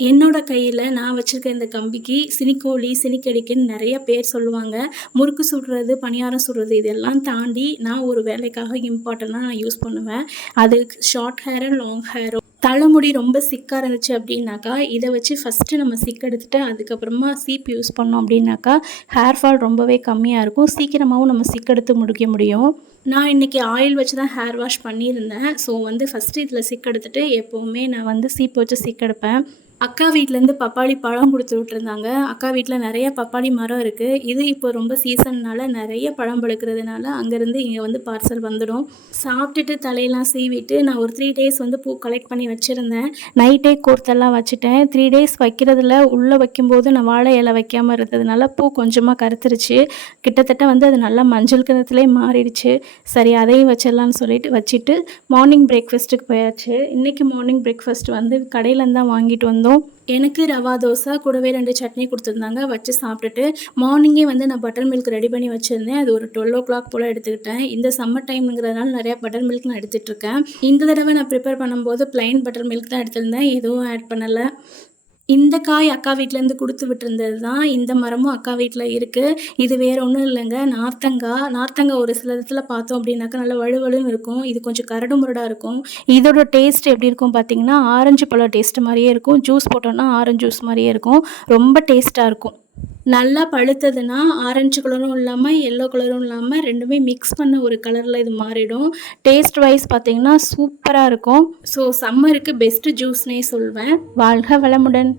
என்னோட கையில நான் வச்சிருக்க இந்த கம்பிக்கு சினிக்கோழி, சினிக்கடிக்குன்னு நெறைய பேர் சொல்லுவாங்க. முறுக்கு சுடுறது, பணியாரம் சுடுறது இதெல்லாம் தாண்டி நான் ஒரு வேலைக்காக இம்பார்ட்டன்ட்டா நான் யூஸ் பண்ணுவேன். அது ஷார்ட் ஹேரோ, லாங் ஹேரோ தலைமுடி ரொம்ப சிக்கா இருந்துச்சு அப்டின்னாக்கா, இத வச்சு ஃபர்ஸ்ட்டு நம்ம சிக்கெடுத்துட்டு அதுக்கப்புறமா சீப் யூஸ் பண்ணோம் அப்டின்னாக்கா, ஹேர் ஃபால் ரொம்பவே கம்மியா இருக்கும். சீக்கிரமாவும் நம்ம சிக்கெடுத்து முடிக்க முடியும். நான் இன்னைக்கு ஆயில் வச்சு தான் ஹேர் வாஷ் பண்ணியிருந்தேன். ஸோ ஃபர்ஸ்ட்டு இதில சிக்கெடுத்துட்டு எப்பவுமே நான் சீப்பு வச்சு சிக்கெடுப்பேன். அக்கா வீட்லேருந்து பப்பாளி பழம் குடுத்து விட்டுருந்தாங்க. அக்கா வீட்ல நெறைய பப்பாளி மரம் இருக்கு. இது இப்போ ரொம்ப சீசன்னால நெறைய பழம் பழுக்கிறதுனால அங்கேருந்து இங்க பார்சல் வந்துடும். சாப்பிட்டுட்டு தலையெல்லாம் சீவிட்டு நான் ஒரு 3 டேஸ் பூ கலெக்ட் பண்ணி வச்சிருந்தேன். நைட்டே கோர்த்தெல்லாம் வச்சுட்டேன். 3 டேஸ் வைக்கிறதுல உள்ள வைக்கும்போது நான் வாழை இலை வைக்காம இருந்ததுனால பூ கொஞ்சமா கருத்துருச்சு. கிட்டத்தட்ட அது நல்லா மஞ்சள் கலர்லயே மாறிடுச்சு. சரி அதையும் வச்சிடலான்னு சொல்லிட்டு வச்சுட்டு மார்னிங் பிரேக்ஃபாஸ்ட்டுக்கு போயாச்சு. இன்னைக்கு மார்னிங் பிரேக்ஃபாஸ்ட் கடையிலேருந்து தான் வாங்கிட்டு வந்தோம். எனக்கு ரவா தோசை கூடவே 2 சட்னி குடுத்துருந்தாங்க. வச்சு சாப்பிட்டுட்டு மார்னிங்கே நான் பட்டர் மில்க் ரெடி பண்ணி வச்சிருந்தேன். அது ஒரு 12:00 போல எடுத்துக்கிட்டேன். இந்த சம்மர் டைம்ங்கிறதுனால நெறைய பட்டர் மில்க் நான் எடுத்துட்டுருக்கேன். இந்த தடவை நான் ப்ரிப்பேர் பண்ணும்போது பிளைன் பட்டர் மில்க் தான் எடுத்திருந்தேன். எதுவும் ஆட் பண்ணல. இந்த காய் அக்கா வீட்லேருந்து குடுத்து விட்டுருந்தது தான். இந்த மரமும் அக்கா வீட்ல இருக்கு. இது வேற ஒண்ணும் இல்லங்க. நார்த்தங்கா ஒரு சில இடத்துல பார்த்தோம் அப்டின்னாக்கா நல்லா வழுவழுன்னு இருக்கும். இது கொஞ்சம் கரடு முரடா இருக்கும். இதோட டேஸ்ட் எப்டி இருக்கும் பார்த்தீங்கன்னா, ஆரஞ்சு பழம் டேஸ்ட் மாரியே இருக்கும். ஜூஸ் போட்டோம்னா ஆரஞ்சு ஜூஸ் மாரியே இருக்கும். ரொம்ப டேஸ்ட்டா இருக்கும். நல்லா பழுத்ததுன்னா ஆரஞ்சு கலரும் இல்லாம, எல்லோ கலரும் இல்லாம 2மே மிக்ஸ் பண்ண ஒரு கலர்ல இது மாறிடும். டேஸ்ட் வைஸ் பார்த்தீங்கன்னா சூப்பரா இருக்கும். ஸோ சம்மருக்கு பெஸ்ட் ஜூஸ்னே சொல்வேன். வாழ்க வளமுடன்.